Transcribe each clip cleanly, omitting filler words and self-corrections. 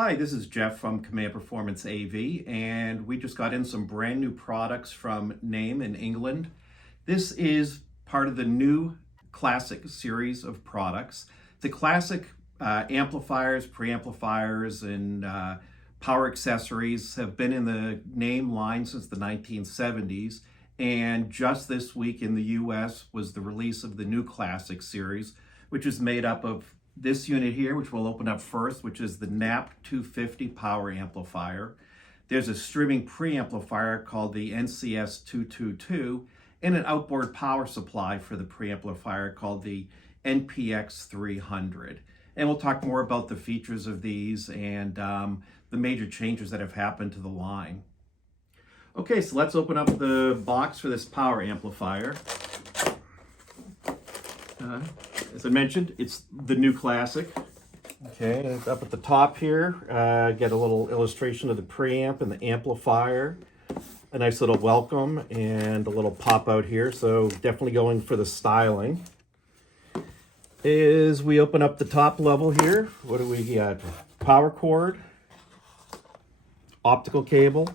Hi, this is Jeff from Command Performance AV, and we just got in some brand new products from Naim in England. This is part of the new Classic series of products. The Classic amplifiers, preamplifiers, and power accessories have been in the Naim line since the 1970s, and just this week in the US was the release of the new Classic series, which is made up of this unit here, which we'll open up first, which is the NAP 250 power amplifier. There's a streaming preamplifier called the NCS 222 and an outboard power supply for the preamplifier called the NPX 300. And we'll talk more about the features of these and the major changes that have happened to the line. Okay, so let's open up the box for this power amplifier. As I mentioned, it's the new Classic. Okay, up at the top here, get a little illustration of the preamp and the amplifier. A nice little welcome and a little pop out here, so definitely going for the styling. As we open up the top level here, what do we got? Power cord, optical cable.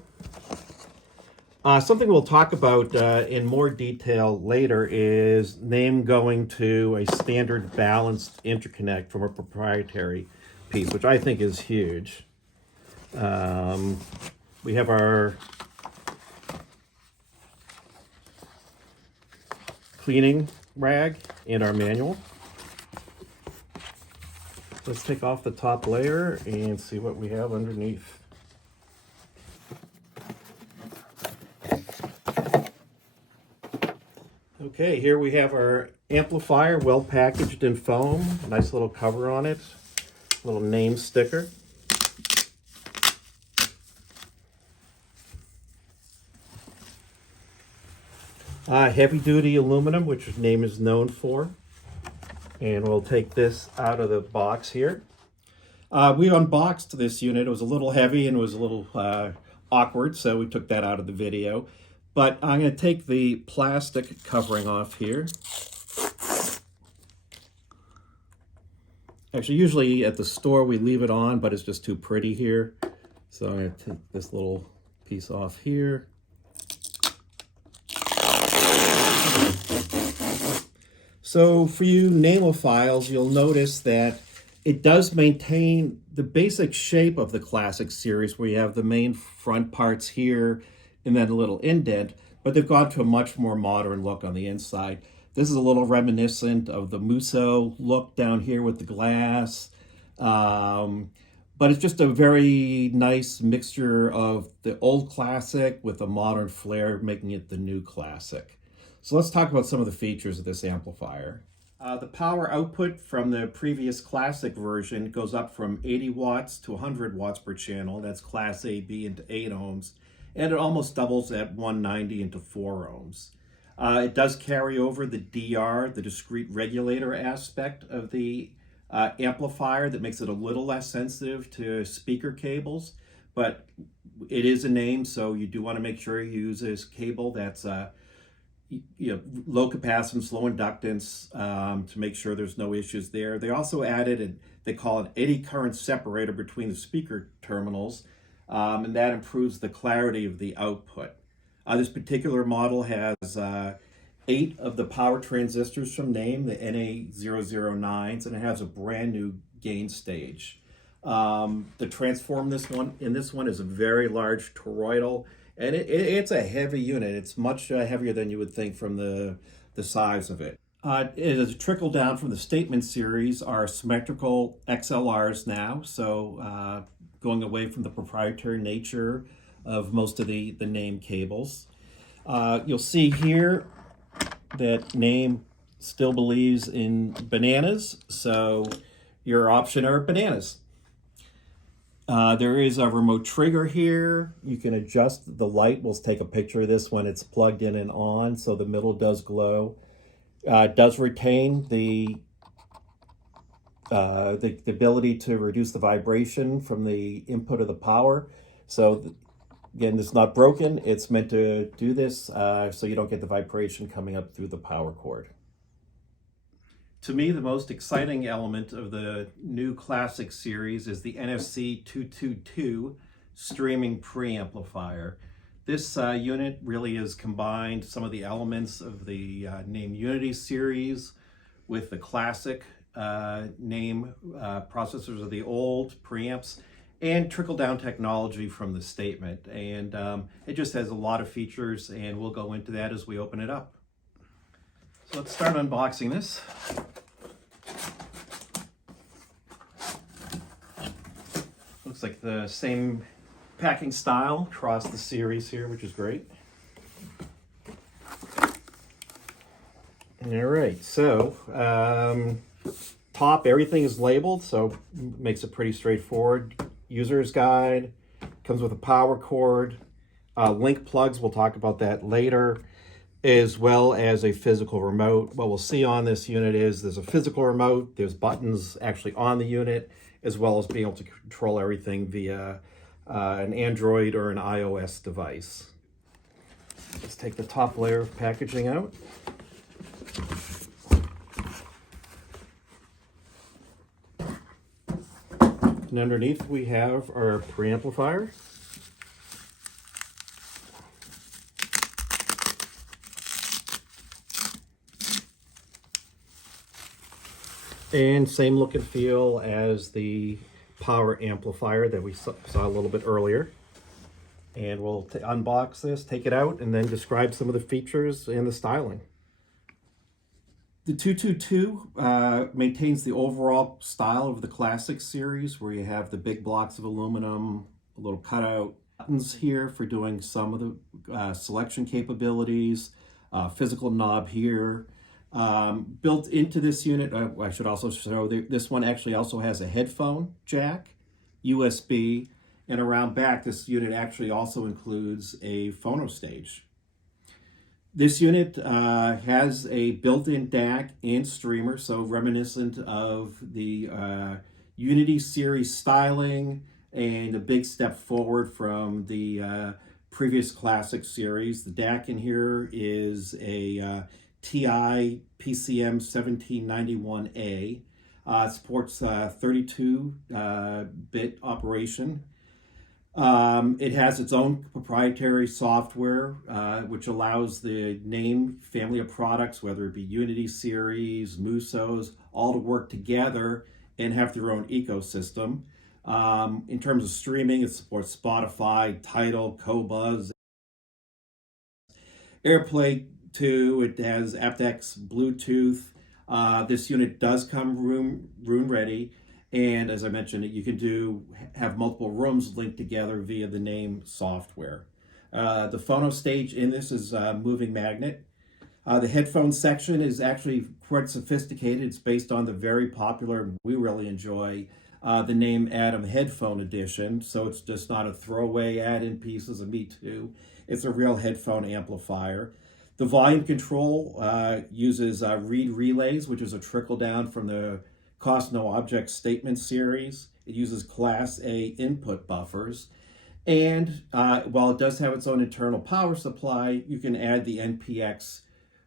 Something we'll talk about in more detail later is Naim going to a standard balanced interconnect from a proprietary piece, which I think is huge. We have our cleaning rag and our manual. Let's take off the top layer and see what we have underneath. Okay, here we have our amplifier, well packaged in foam. Nice little cover on it, little name sticker. Heavy duty aluminum, which Naim is known for. And we'll take this out of the box here. We unboxed this unit. It was a little heavy and it was a little awkward, so we took that out of the video. But I'm going to take the plastic covering off here. Actually, usually at the store we leave it on, but it's just too pretty here. So I'm going to take this little piece off here. So for you Naimophiles, you'll notice that it does maintain the basic shape of the Classic series, where you have the main front parts here and then a little indent, but they've gone to a much more modern look on the inside. This is a little reminiscent of the Musso look down here with the glass, but it's just a very nice mixture of the old Classic with a modern flair, making it the new Classic. So let's talk about some of the features of this amplifier. The power output from the previous Classic version goes up from 80 watts to 100 watts per channel. That's Class A, B into 8 ohms. And it almost doubles at 190 into 4 ohms. It does carry over the DR, the discrete regulator aspect of the amplifier, that makes it a little less sensitive to speaker cables, but it is a Naim, so you do want to make sure you use this cable that's low capacitance, low inductance, to make sure there's no issues there. They also added they call it eddy current separator between the speaker terminals, and that improves the clarity of the output. This particular model has 8 of the power transistors from Naim, the NA009s, and it has a brand new gain stage. The transform in this one is a very large toroidal, and it's a heavy unit. It's much heavier than you would think from the size of it. It is a trickle down from the Statement series are symmetrical XLRs now, so going away from the proprietary nature of most of the Naim cables. You'll see here that Naim still believes in bananas, so your option are bananas. There is a remote trigger here. You can adjust the light. We'll take a picture of this when it's plugged in and on, so the middle does glow. It does retain the ability to reduce the vibration from the input of the power. So again, it's not broken. It's meant to do this so you don't get the vibration coming up through the power cord. To me, the most exciting element of the new Classic series is the NSC 222 streaming preamplifier. This unit really has combined some of the elements of the Naim Unity series with the Classic Naim processors of the old preamps and trickle-down technology from the statement. And it just has a lot of features, and we'll go into that as we open it up. So let's start unboxing this. Looks like the same packing style across the series here, which is great. All right, so top, everything is labeled, so makes it pretty straightforward. User's guide, comes with a power cord, link plugs, we'll talk about that later, as well as a physical remote. What we'll see on this unit is there's a physical remote, there's buttons actually on the unit, as well as being able to control everything via an Android or an iOS device. Let's take the top layer of packaging out. And underneath we have our preamplifier. And same look and feel as the power amplifier that we saw a little bit earlier. And we'll unbox this, take it out, and then describe some of the features and the styling. The 222 maintains the overall style of the Classic series, where you have the big blocks of aluminum, a little cutout, buttons here for doing some of the selection capabilities, physical knob here. Built into this unit, I should also show this one actually also has a headphone jack, USB, and around back this unit actually also includes a phono stage. This unit has a built-in DAC and streamer, so reminiscent of the Unity series styling and a big step forward from the previous Classic series. The DAC in here is a TI PCM 1791A. Supports 32-bit operation. It has its own proprietary software, which allows the Naim family of products, whether it be Unity series, Musos, all to work together and have their own ecosystem. In terms of streaming, it supports Spotify, Tidal, Qobuz, AirPlay 2, it has aptX, Bluetooth. This unit does come room ready, and as I mentioned, you can have multiple rooms linked together via the Naim software. The phono stage in this is a moving magnet. The headphone section is actually quite sophisticated. It's based on the very popular, we really enjoy, the Naim Atom Headphone Edition. So it's just not a throwaway add-in pieces of Me Too. It's a real headphone amplifier. The volume control uses read relays, which is a trickle down from the Cost No Object Statement series. It uses Class A input buffers. And while it does have its own internal power supply, you can add the NPX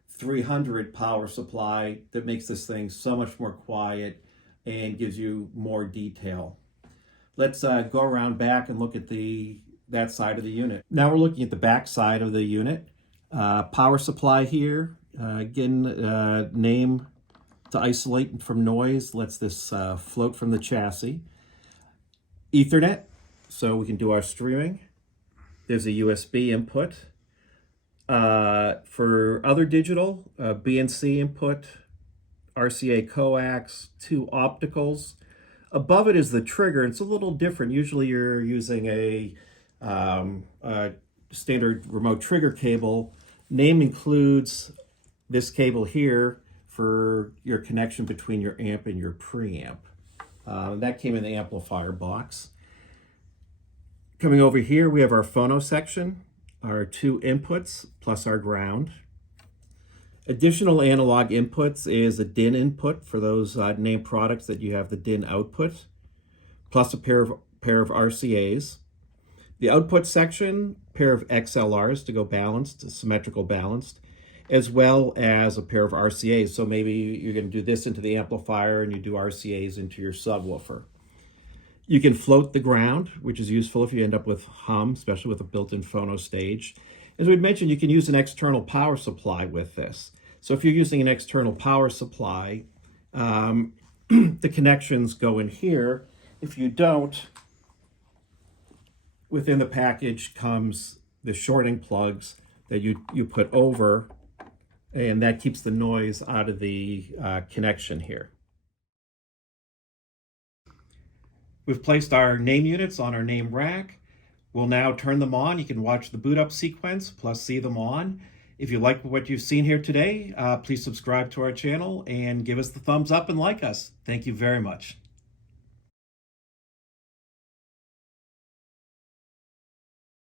300 power supply that makes this thing so much more quiet and gives you more detail. Let's go around back and look at that side of the unit. Now we're looking at the back side of the unit. Power supply here, again, Naim to isolate from noise, lets this float from the chassis. Ethernet, so we can do our streaming. There's a USB input. For other digital, BNC input, RCA coax, 2 opticals. Above it is the trigger. It's a little different. Usually you're using a standard remote trigger cable. Naim includes this cable here for your connection between your amp and your preamp. That came in the amplifier box. Coming over here, we have our phono section, our 2 inputs plus our ground. Additional analog inputs is a DIN input for those Naim products that you have the DIN output, plus a pair of RCAs. The output section, pair of XLRs to go balanced, symmetrical balanced. as well as a pair of RCAs. So maybe you're going to do this into the amplifier and you do RCAs into your subwoofer. You can float the ground, which is useful if you end up with hum, especially with a built-in phono stage. As we mentioned, you can use an external power supply with this. So if you're using an external power supply, the connections go in here. If you don't, within the package comes the shorting plugs that you put over, and that keeps the noise out of the connection here. We've placed our Naim units on our Naim rack. We'll now turn them on. You can watch the boot up sequence plus see them on. If you like what you've seen here today, please subscribe to our channel and give us the thumbs up and like us. Thank you very much.